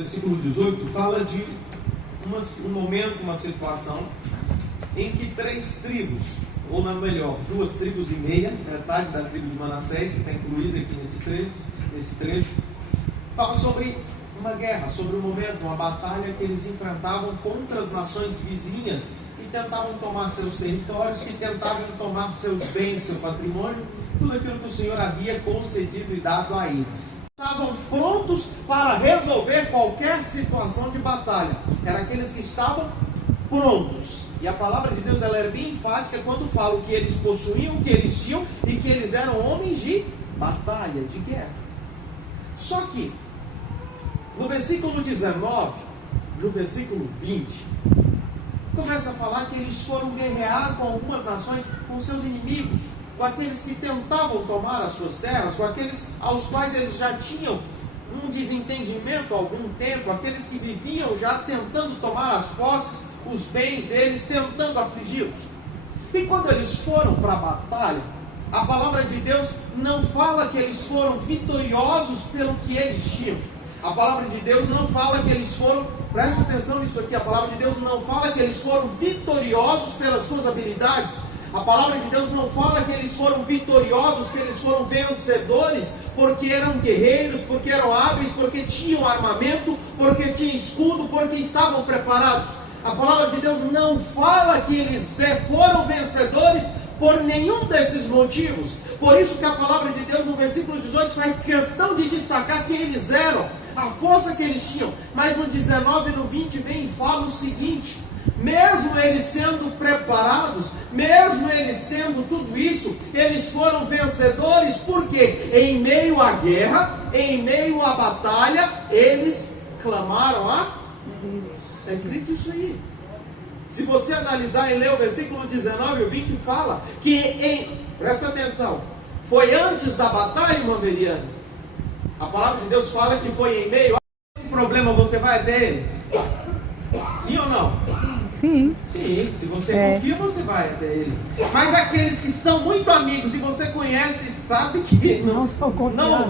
Versículo 18 fala de um momento, uma situação em que 3 tribos, ou melhor, 2 tribos e meia, metade da tribo de Manassés, que está incluída aqui nesse trecho, fala sobre uma guerra, sobre um momento, uma batalha que eles enfrentavam contra as nações vizinhas que tentavam tomar seus territórios, que tentavam tomar seus bens, seu patrimônio, tudo aquilo que o Senhor havia concedido e dado a eles. Estavam prontos para resolver qualquer situação de batalha. Eram aqueles que estavam prontos. E a palavra de Deus ela era bem enfática quando fala que eles possuíam, que eles tinham e que eles eram homens de batalha, de guerra. Só que no versículo 19, no versículo 20, começa a falar que eles foram guerrear com algumas nações, com seus inimigos, com aqueles que tentavam tomar as suas terras, com aqueles aos quais eles já tinham um desentendimento há algum tempo, aqueles que viviam já tentando tomar as posses, os bens deles, tentando afligi-los. E quando eles foram para a batalha, a palavra de Deus não fala que eles foram vitoriosos pelo que eles tinham. A palavra de Deus não fala que eles foram, preste atenção nisso aqui, a palavra de Deus não fala que eles foram vitoriosos pelas suas habilidades. A palavra de Deus não fala que eles foram vitoriosos, que eles foram vencedores, porque eram guerreiros, porque eram hábeis, porque tinham armamento, porque tinham escudo, porque estavam preparados. A palavra de Deus não fala que eles foram vencedores por nenhum desses motivos. Por isso que a palavra de Deus no versículo 18 faz questão de destacar quem eles eram, a força que eles tinham. Mas no 19 e no 20 vem e fala o seguinte: mesmo eles sendo preparados, mesmo eles tendo tudo isso, eles foram vencedores, porque em meio à guerra, em meio à batalha, eles clamaram a... Está escrito isso aí. Se você analisar e ler o versículo 19 e 20, fala que, presta atenção, foi antes da batalha, irmã Beriane. A palavra de Deus fala que foi em meio a... problema, você vai até ele? Sim ou não? Sim. Sim, se você confia, você vai até ele. Mas aqueles que são muito amigos e você conhece, sabe que não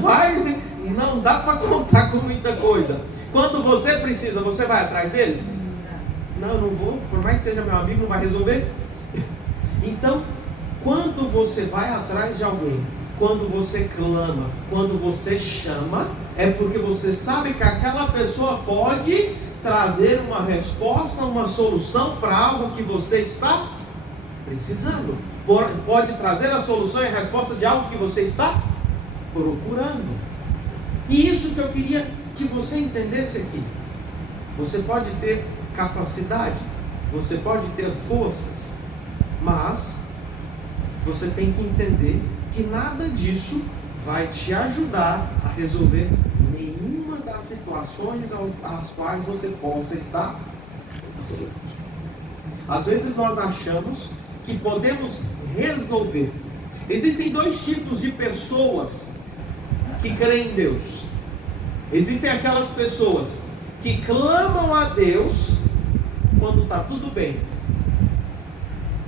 vai, não dá para contar com muita coisa. Quando você precisa, você vai atrás dele? Não vou, por mais que seja meu amigo, não vai resolver. Então, quando você vai atrás de alguém, quando você clama, quando você chama, é porque você sabe que aquela pessoa pode trazer uma resposta, uma solução para algo que você está precisando. Pode trazer a solução e a resposta de algo que você está procurando. E isso que eu queria que você entendesse aqui. Você pode ter capacidade, você pode ter forças, mas você tem que entender que nada disso vai te ajudar a resolver nenhuma das situações às quais você possa estar passando. Às vezes nós achamos que podemos resolver. Existem 2 tipos de pessoas que creem em Deus. Existem aquelas pessoas que clamam a Deus quando está tudo bem.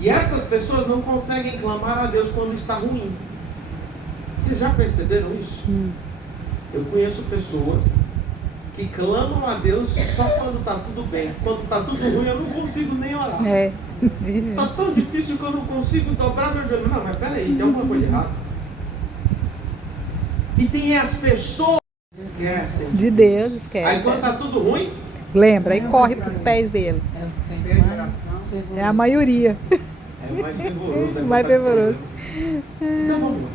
E essas pessoas não conseguem clamar a Deus quando está ruim. Vocês já perceberam isso? Eu conheço pessoas que clamam a Deus só quando está tudo bem. Quando está tudo ruim, eu não consigo nem orar. Está tão difícil que eu não consigo dobrar meu joelho. Não, mas peraí, tem alguma coisa errada. E tem as pessoas que esquecem de Deus, esquece. Aí quando está tudo ruim, lembra, e corre para os pés dele. É a maioria. É o mais fervoroso. Mais fervoroso. Então vamos lá.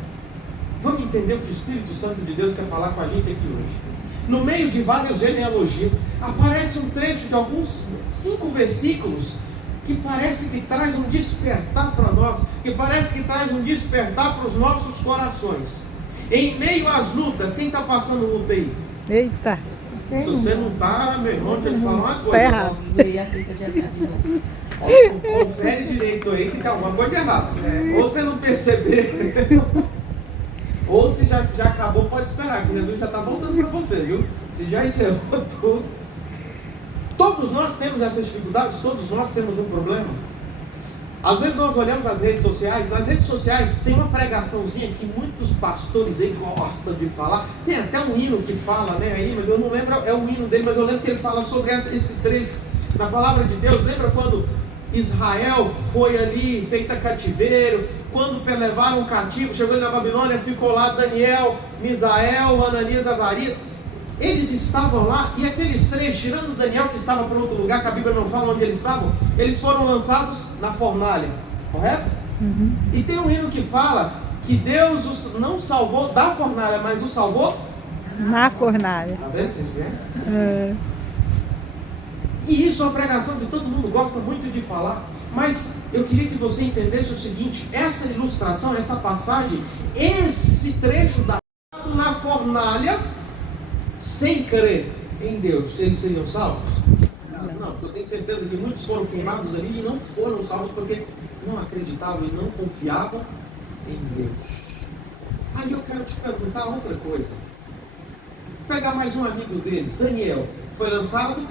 Vamos entender o que o Espírito Santo de Deus quer falar com a gente aqui hoje. No meio de várias genealogias, aparece um trecho de alguns 5 versículos que parece que traz um despertar para nós, que parece que traz um despertar para os nossos corações. Em meio às lutas, quem está passando luta aí? Eita. Se você não está, meu irmão, deixa eu te falar uma coisa. Tá errado. Confere direito aí que tem alguma coisa errada. Ou você não perceber, ou se já acabou, pode esperar, que Jesus já está voltando para você, viu? Se já encerrou tudo. Todos nós temos essas dificuldades, todos nós temos um problema. Às vezes nós olhamos as redes sociais, nas redes sociais tem uma pregaçãozinha que muitos pastores aí gostam de falar, tem até um hino que fala, né, aí, mas eu não lembro, é o hino dele, mas eu lembro que ele fala sobre esse trecho na palavra de Deus. Lembra quando Israel foi ali feita cativeiro, quando levaram cativo, chegou ali na Babilônia, ficou lá Daniel, Misael, Ananias, Azarias, eles estavam lá, e aqueles três, tirando Daniel que estava para outro lugar, que a Bíblia não fala onde eles estavam, eles foram lançados na fornalha, correto? Uhum. E tem um hino que fala que Deus os não salvou da fornalha, mas os salvou na fornalha. Tá vendo? Vocês conhecem? E isso é uma pregação que todo mundo gosta muito de falar. Mas eu queria que você entendesse o seguinte: essa ilustração, essa passagem, esse trecho da na fornalha, sem crer em Deus, eles seriam salvos? Não, porque eu tenho certeza que muitos foram queimados ali e não foram salvos porque não acreditavam e não confiavam em Deus. Aí eu quero te perguntar outra coisa. Vou pegar mais um amigo deles, Daniel, foi lançado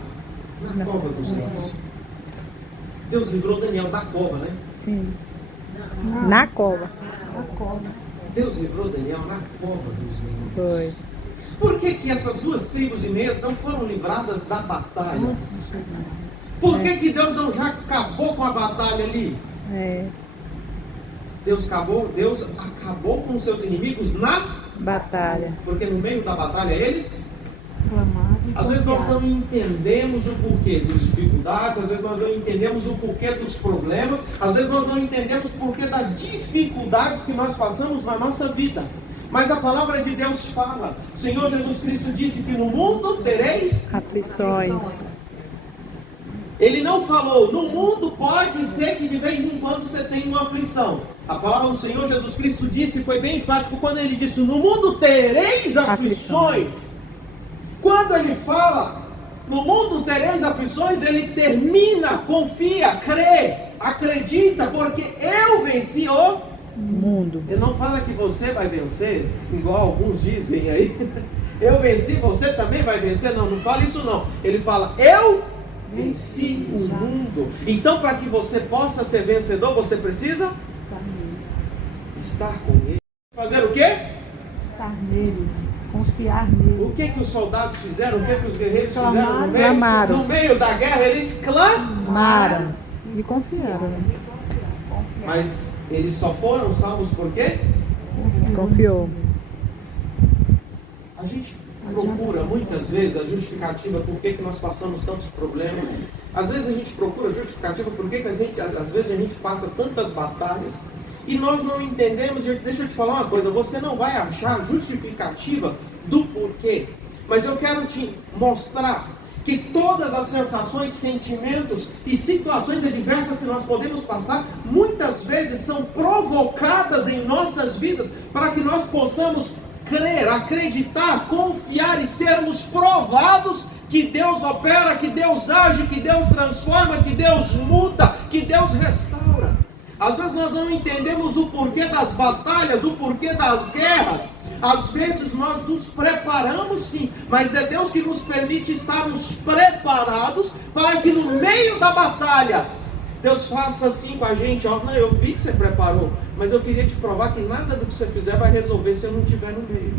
na cova dos leões. Deus livrou Daniel da cova, né? Sim. Na cova. Deus livrou Daniel na cova dos leões. Foi. Por que essas 2 tribos e meias não foram livradas da batalha? Por que Deus não já acabou com a batalha ali? Deus acabou com os seus inimigos na batalha. Porque no meio da batalha eles às vezes nós não entendemos o porquê das dificuldades, às vezes nós não entendemos o porquê dos problemas, às vezes nós não entendemos o porquê das dificuldades que nós passamos na nossa vida. Mas a palavra de Deus fala, o Senhor Jesus Cristo disse que no mundo tereis aflições. Ele não falou, no mundo pode ser que de vez em quando você tenha uma aflição. A palavra do Senhor Jesus Cristo disse, foi bem enfático quando ele disse, no mundo tereis aflições. Quando ele fala, no mundo tereis aflições, ele termina, confia, crê, acredita, porque eu venci o mundo. Ele não fala que você vai vencer, igual alguns dizem aí. Eu venci, você também vai vencer. Não, não fala isso não. Ele fala, eu venci o mundo. Então, para que você possa ser vencedor, você precisa estar com ele. Fazer o quê? Estar nele, confiar nele. O que os soldados fizeram? O que os guerreiros Clamaram. fizeram? No meio da guerra, eles clamaram. E confiaram. Mas eles só foram salvos por quê? Confiou. A gente procura muitas vezes a justificativa por que nós passamos tantos problemas. Às vezes a gente procura justificativa por que às vezes a gente passa tantas batalhas e nós não entendemos. Deixa eu te falar uma coisa, você não vai achar justificativa do porquê, mas eu quero te mostrar que todas as sensações, sentimentos e situações adversas que nós podemos passar, muitas vezes são provocadas em nossas vidas para que nós possamos crer, acreditar, confiar e sermos provados que Deus opera, que Deus age, que Deus transforma, que Deus muda, que Deus restaura. Às vezes nós não entendemos o porquê das batalhas, o porquê das guerras. Às vezes nós nos preparamos sim, mas é Deus que nos permite estarmos preparados para que no meio da batalha Deus faça assim com a gente, ó, não, eu vi que você preparou, mas eu queria te provar que nada do que você fizer vai resolver se eu não estiver no meio.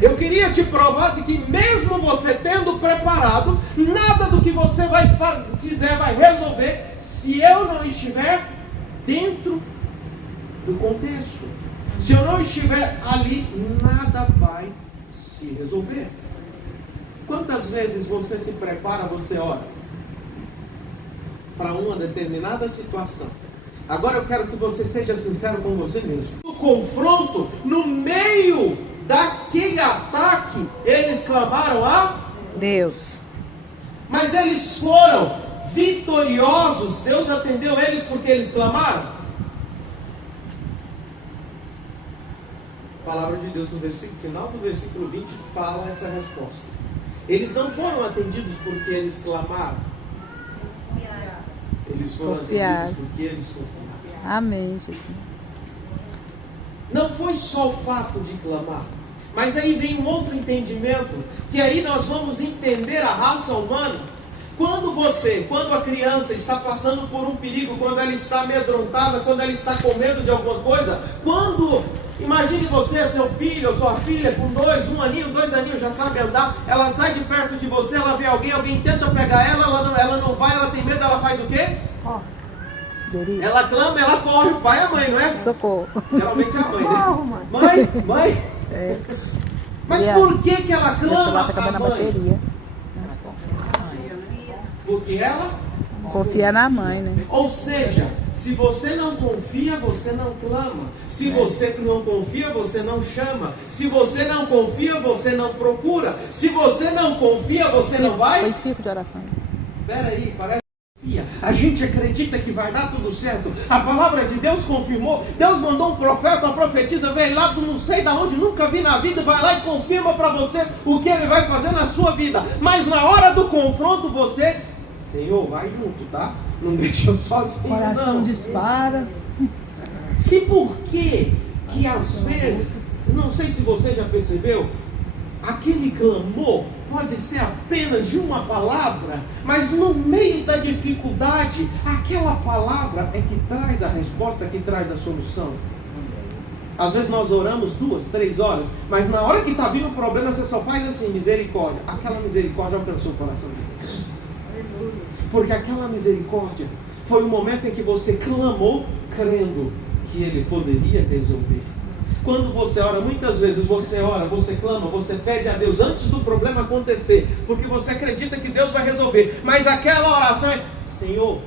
Eu queria te provar de que mesmo você tendo preparado, nada do que você fizer vai resolver se eu não estiver dentro do contexto. Se eu não estiver ali, nada vai se resolver. Quantas vezes você se prepara, você ora para uma determinada situação? Agora eu quero que você seja sincero com você mesmo. No confronto, no meio daquele ataque, eles clamaram a Deus. Mas eles foram vitoriosos. Deus atendeu eles porque eles clamaram. A palavra de Deus no final do versículo 20 fala essa resposta. Eles não foram atendidos porque eles clamaram. Eles foram atendidos porque eles confiaram. Amém, Jesus. Não foi só o fato de clamar, mas aí vem um outro entendimento, que aí nós vamos entender a raça humana. Quando a criança está passando por um perigo, quando ela está amedrontada, quando ela está com medo de alguma coisa, imagine você, seu filho ou sua filha, com 1 aninho, 2 aninhos, já sabe andar, ela sai de perto de você, ela vê alguém tenta pegar ela não vai, ela tem medo, ela faz o quê? Ela clama, ela corre, o pai e a mãe, não é? Socorro. Geralmente é a mãe, né? Mãe. É. Mas por que ela clama a mãe? Bateria. Porque ela Confia na mãe, né? Ou seja, se você não confia, você não clama. Se você não confia, você não chama. Se você não confia, você não procura. Se você não confia, você não vai. Foi 5 de oração. Peraí, parece. A gente acredita que vai dar tudo certo. A palavra de Deus confirmou. Deus mandou um profeta, uma profetisa, veio lá do não sei da onde, nunca vi na vida, vai lá e confirma para você o que ele vai fazer na sua vida. Mas na hora do confronto você, Senhor, vai junto, tá? Não deixa eu sozinho, Coração não. dispara. E por que às vezes, não sei se você já percebeu, aquele clamor pode ser apenas de uma palavra, mas no meio da dificuldade, aquela palavra é que traz a resposta, que traz a solução. Às vezes nós oramos 2, 3 horas, mas na hora que está vindo o problema, você só faz assim, misericórdia. Aquela misericórdia alcançou o coração de Deus. Porque aquela misericórdia foi o momento em que você clamou, crendo que Ele poderia resolver. Quando você ora, muitas vezes você ora, você clama, você pede a Deus antes do problema acontecer, porque você acredita que Deus vai resolver, mas aquela oração é: Senhor,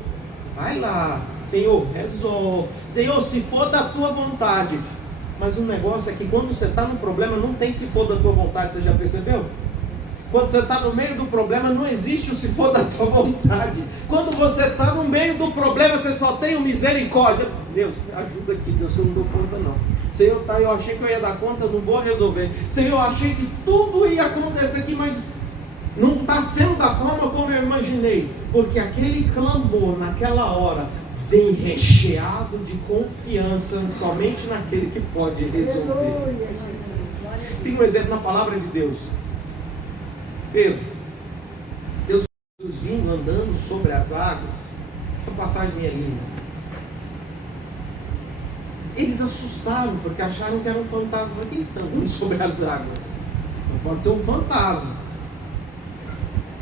vai lá, Senhor, resolve, Senhor, se for da tua vontade. Mas o negócio é que quando você está no problema, não tem se for da tua vontade, você já percebeu? Quando você está no meio do problema, não existe o se for da tua vontade. Quando você está no meio do problema, você só tem o misericórdia. Deus, ajuda aqui, Deus, que eu não dou conta não. Senhor, tá, eu achei que eu ia dar conta, não vou resolver. Senhor, eu achei que tudo ia acontecer aqui, mas não está sendo da forma como eu imaginei. Porque aquele clamor, naquela hora, vem recheado de confiança somente naquele que pode resolver. Tem um exemplo na palavra de Deus. Pedro, Deus vindo andando sobre as águas. Essa passagem é linda. Eles assustaram porque acharam que era um fantasma. Quem está andando sobre as águas? Não pode ser um fantasma.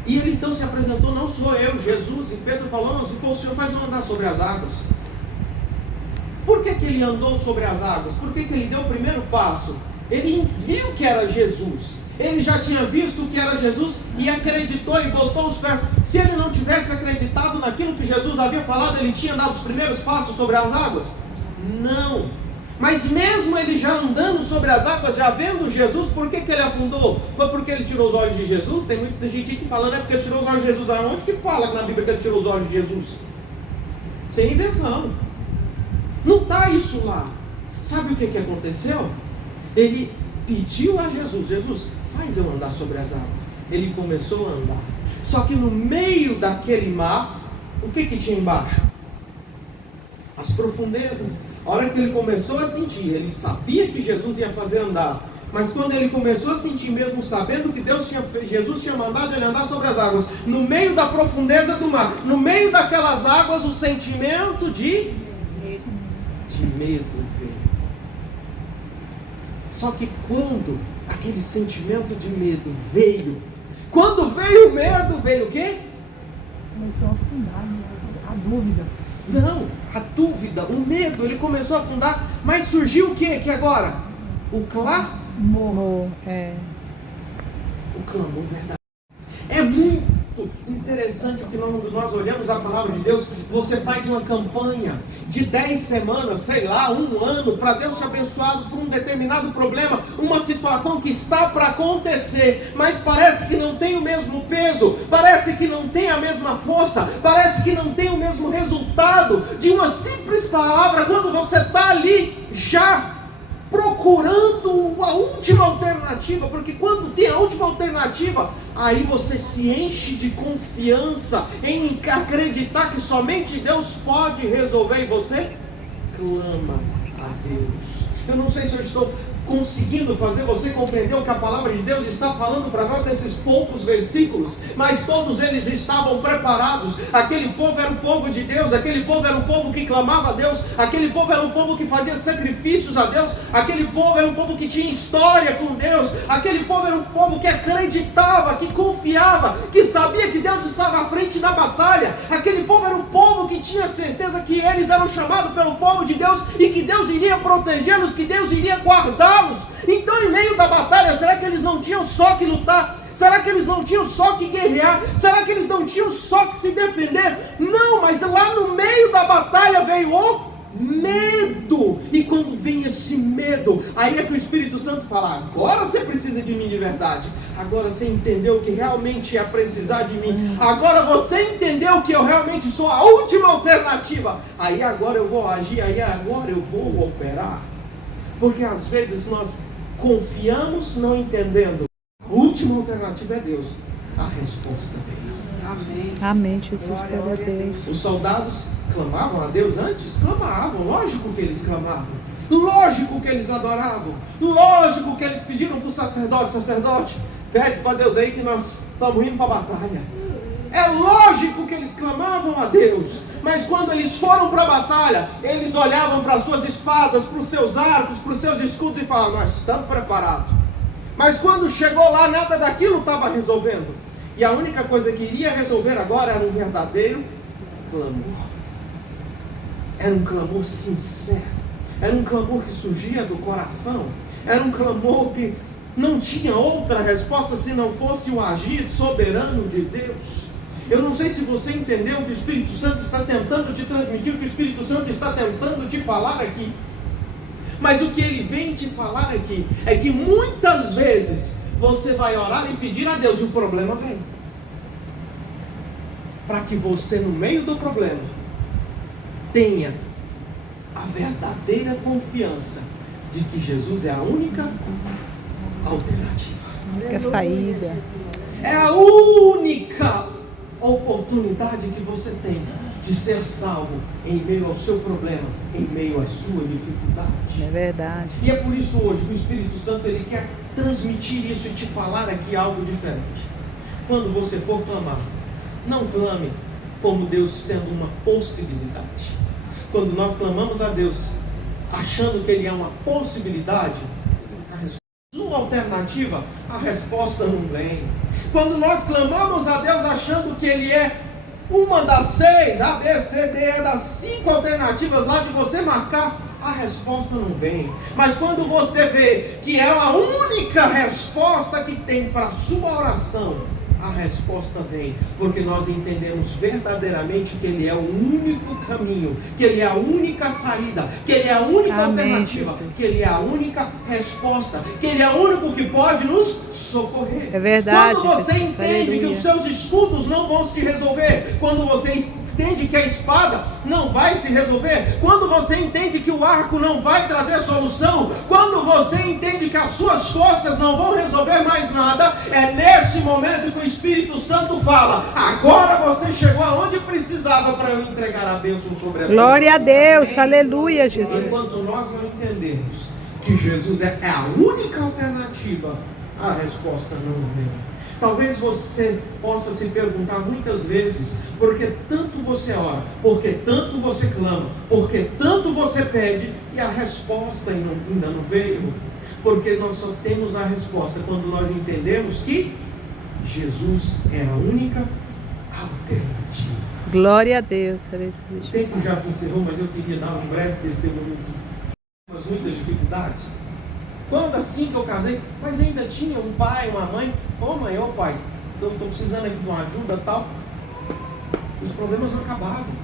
E ele então se apresentou: não sou eu, Jesus. E Pedro falou: não, se for o Senhor, faz eu andar sobre as águas. Por que ele andou sobre as águas? Por que ele deu o primeiro passo? Ele viu que era Jesus. Ele já tinha visto que era Jesus e acreditou e botou os pés. Se ele não tivesse acreditado naquilo que Jesus havia falado, ele tinha dado os primeiros passos sobre as águas? Não. Mas mesmo ele já andando sobre as águas, já vendo Jesus, por que ele afundou? Foi porque ele tirou os olhos de Jesus? Tem muita gente que falando, é porque ele tirou os olhos de Jesus. Aonde que fala na Bíblia que ele tirou os olhos de Jesus? Sem invenção. Não está isso lá. Sabe o que aconteceu? Ele pediu a Jesus: Jesus, faz eu andar sobre as águas. Ele começou a andar. Só que no meio daquele mar, o que tinha embaixo? As profundezas. A hora que ele começou a sentir, ele sabia que Jesus ia fazer andar. Mas quando ele começou a sentir, mesmo sabendo que Jesus tinha mandado ele andar sobre as águas, no meio da profundeza do mar, no meio daquelas águas, o sentimento de medo veio. Só que quando aquele sentimento de medo veio, quando veio o medo, veio o quê? Começou a afundar, a dúvida. Não, a dúvida, o medo, ele começou a afundar, mas surgiu o quê? Que agora? O clamor. O clamor verdadeiro. É muito interessante que nós olhamos a palavra de Deus. Você faz uma campanha de 10 semanas, sei lá, 1 ano, para Deus te abençoar por um determinado problema, uma situação que está para acontecer, mas parece que não tem o mesmo peso, parece que não tem a mesma força, parece que não tem o mesmo resultado de uma simples palavra, quando você está ali já procurando a última alternativa, porque quando tem a última alternativa, aí você se enche de confiança em acreditar que somente Deus pode resolver, e você clama a Deus. Eu não sei se eu estou conseguindo fazer você compreender o que a palavra de Deus está falando para nós nesses poucos versículos, mas todos eles estavam preparados. Aquele povo era o povo de Deus, aquele povo era o povo que clamava a Deus, aquele povo era um povo que fazia sacrifícios a Deus, aquele povo era um povo que tinha história com Deus, aquele povo era um povo que acreditava, que confiava, que sabia que Deus estava à frente na batalha. Aquele povo era um povo que tinha certeza que eles eram chamados pelo povo de Deus e que Deus iria protegê-los, que Deus iria guardá-los. Então, em meio da batalha, será que eles não tinham só que lutar? Será que eles não tinham só que guerrear? Será que eles não tinham só que se defender? Não, mas lá no meio da batalha veio o medo. E quando vem esse medo, aí é que o Espírito Santo fala: agora você precisa de mim de verdade. Agora você entendeu que realmente é precisar de mim. Agora você entendeu que eu realmente sou a última alternativa. Aí agora eu vou agir, aí agora eu vou operar. Porque às vezes nós confiamos não entendendo. A última alternativa é Deus. A resposta veio. Amém. Amém, Jesus, glória a Deus. Os soldados clamavam a Deus antes? Clamavam, lógico que eles clamavam. Lógico que eles adoravam. Lógico que eles pediram para o sacerdote, pede para Deus aí que nós estamos indo para a batalha. É lógico que eles clamavam a Deus, mas quando eles foram para a batalha, eles olhavam para as suas espadas, para os seus arcos, para os seus escudos e falavam: nós estamos preparados. Mas quando chegou lá, nada daquilo estava resolvendo. E a única coisa que iria resolver agora era um verdadeiro clamor. Era um clamor sincero. Era um clamor que surgia do coração. Era um clamor que não tinha outra resposta se não fosse o agir soberano de Deus. Eu não sei se você entendeu o que o Espírito Santo está tentando te transmitir, o que o Espírito Santo está tentando te falar aqui. Mas o que ele vem te falar aqui é que muitas vezes você vai orar e pedir a Deus e o problema vem. Para que você, no meio do problema, tenha a verdadeira confiança de que Jesus é a única alternativa. Que saída. É a única oportunidade que você tem de ser salvo em meio ao seu problema, em meio à sua dificuldade. É verdade. E é por isso hoje que o Espírito Santo ele quer transmitir isso e te falar aqui algo diferente. Quando você for clamar, não clame como Deus sendo uma possibilidade. Quando nós clamamos a Deus achando que Ele é uma possibilidade, uma alternativa, a resposta não vem. Quando nós clamamos a Deus achando que Ele é uma das 6, A, B, C, D, E, das 5 alternativas lá de você marcar, a resposta não vem. Mas quando você vê que é a única resposta que tem para a sua oração, a resposta vem, porque nós entendemos verdadeiramente que Ele é o único caminho, que Ele é a única saída, que Ele é a única alternativa, Jesus. Que Ele é a única resposta, que Ele é o único que pode nos socorrer. É verdade. Quando você entende que os seus escudos não vão se resolver, quando você entende que a espada não vai se resolver, quando você entende que o arco não vai trazer solução, quando você entende que as suas forças não vão resolver mais nada, é nesse momento que o Espírito Santo fala: agora você chegou aonde precisava para eu entregar a bênção sobre a tua. Glória a Deus, aleluia, Jesus. Enquanto nós não entendemos que Jesus é a única alternativa, a resposta não vem. Talvez você possa se perguntar muitas vezes: por que tanto você ora? Por que tanto você clama? Por que tanto você pede? E a resposta ainda não veio. Porque nós só temos a resposta quando nós entendemos que Jesus é a única alternativa. Glória a Deus, aleluia. O tempo já se encerrou, mas eu queria dar um breve testemunho. Muitas dificuldades. Quando assim que eu casei, mas ainda tinha um pai, uma mãe. Ô mãe, ô pai, eu estou precisando aqui de uma ajuda e tal. Os problemas não acabavam.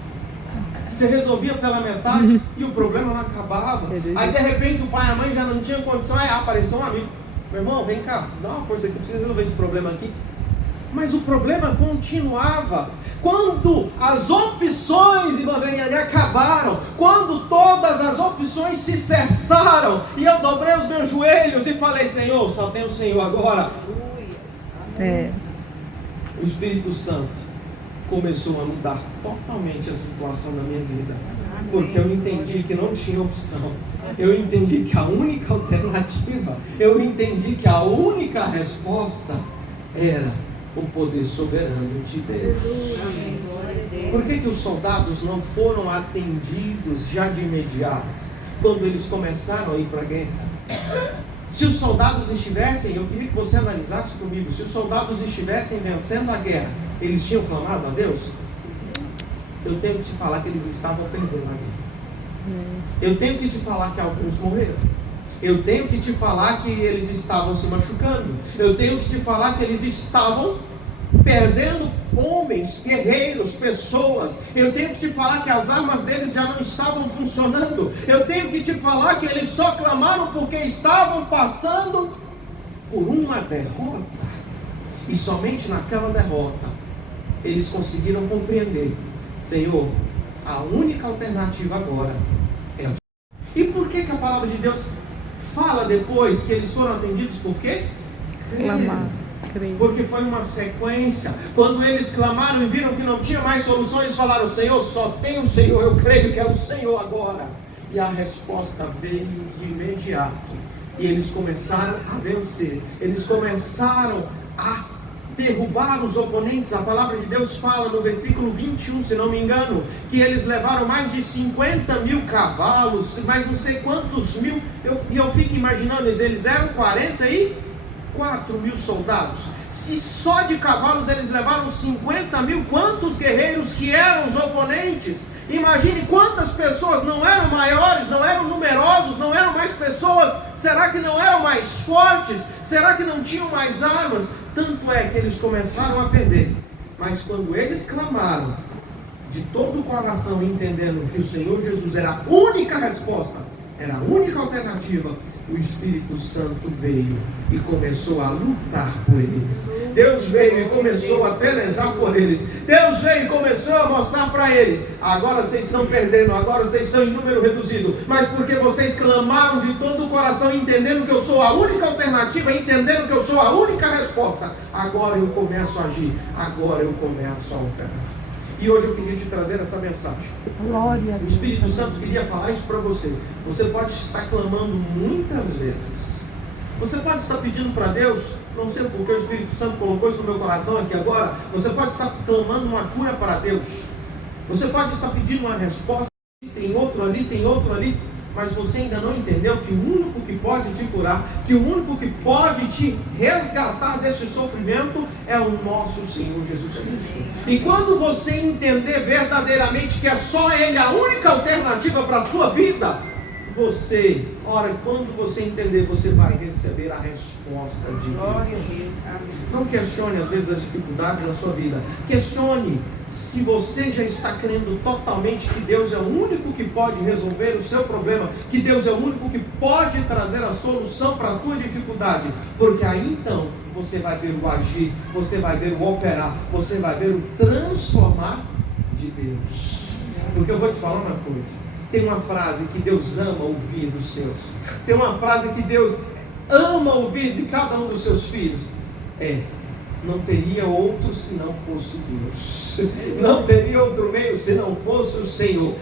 Você resolvia pela metade e o problema não acabava. Aí de repente o pai e a mãe já não tinham condição. Aí apareceu um amigo: meu irmão, vem cá, dá uma força aqui, eu preciso resolver esse problema aqui. Mas o problema continuava. Quando as opções, irmã Veriane, acabaram, quando todas as opções se cessaram, e eu dobrei os meus joelhos e falei: Senhor, só tem o Senhor agora. O Espírito Santo começou a mudar totalmente a situação da minha vida. Porque eu entendi que não tinha opção. Eu entendi que a única alternativa, eu entendi que a única resposta era o poder soberano de Deus. Por que os soldados não foram atendidos já de imediato, quando eles começaram a ir para a guerra? Se os soldados estivessem, eu queria que você analisasse comigo, se os soldados estivessem vencendo a guerra, eles tinham clamado a Deus? Eu tenho que te falar que eles estavam perdendo a guerra. Eu tenho que te falar que alguns morreram. Eu tenho que te falar que eles estavam se machucando. Eu tenho que te falar que eles estavam perdendo homens, guerreiros, pessoas. Eu tenho que te falar que as armas deles já não estavam funcionando. Eu tenho que te falar que eles só clamaram porque estavam passando por uma derrota. E somente naquela derrota eles conseguiram compreender: Senhor, a única alternativa agora é o Senhor. E por que a palavra de Deus fala depois que eles foram atendidos? Por quê? Porque foi uma sequência. Quando eles clamaram e viram que não tinha mais solução, eles falaram: Senhor, só tem o Senhor, eu creio que é o Senhor agora. E a resposta veio de imediato. E eles começaram a vencer. Eles começaram a derrubar os oponentes. A palavra de Deus fala no versículo 21, se não me engano, que eles levaram mais de 50 mil cavalos, mais não sei quantos mil. Eu fico imaginando, eles eram 44 mil soldados. Se só de cavalos eles levaram 50 mil, quantos guerreiros que eram os oponentes? Imagine quantas pessoas não eram maiores, não eram numerosos, não eram mais pessoas. Será que não eram mais fortes? Será que não tinham mais armas? Tanto é que eles começaram a perder. Mas quando eles clamaram de todo o coração, entendendo que o Senhor Jesus era a única resposta, era a única alternativa, o Espírito Santo veio e começou a lutar por eles. Deus veio e começou a pelejar por eles. Deus veio e começou a mostrar para eles: agora vocês estão perdendo, agora vocês estão em número reduzido, mas porque vocês clamaram de todo o coração, entendendo que eu sou a única alternativa, entendendo que eu sou a única resposta, agora eu começo a agir, agora eu começo a operar. E hoje eu queria te trazer essa mensagem. Glória a Deus. O Espírito Santo queria falar isso para você. Você pode estar clamando muitas vezes. Você pode estar pedindo para Deus, não sei porque o Espírito Santo colocou isso no meu coração aqui agora. Você pode estar clamando uma cura para Deus. Você pode estar pedindo uma resposta. Tem outro ali, tem outro ali. Mas você ainda não entendeu que o único que pode te curar, que o único que pode te resgatar desse sofrimento é o nosso Senhor Jesus Cristo. E quando você entender verdadeiramente que é só Ele a única alternativa para a sua vida, quando você entender, você vai receber a resposta de Deus. Não questione às vezes as dificuldades da sua vida. Questione se você já está crendo totalmente que Deus é o único que pode resolver o seu problema, que Deus é o único que pode trazer a solução para a tua dificuldade, porque aí então você vai ver o agir, você vai ver o operar, você vai ver o transformar de Deus. Porque eu vou te falar uma coisa: tem uma frase que Deus ama ouvir dos seus, tem uma frase que Deus ama ouvir de cada um dos seus filhos: não teria outro se não fosse Deus. Não teria outro meio se não fosse o Senhor.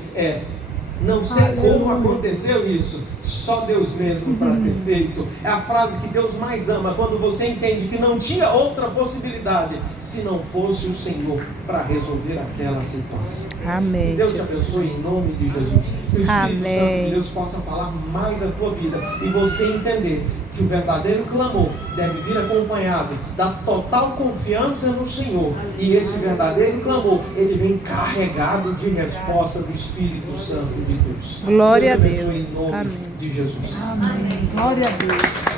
Não sei como aconteceu isso. Só Deus mesmo para ter feito. É a frase que Deus mais ama, quando você entende que não tinha outra possibilidade se não fosse o Senhor para resolver aquela situação. Amém. Que Deus te abençoe em nome de Jesus. Que o Espírito Santo de Deus possa falar mais a tua vida e você entender que o verdadeiro clamor deve vir acompanhado da total confiança no Senhor. E esse verdadeiro clamor, ele vem carregado de respostas, Espírito Santo de Deus. Glória a Deus. Em nome de Jesus. Amém. Glória a Deus.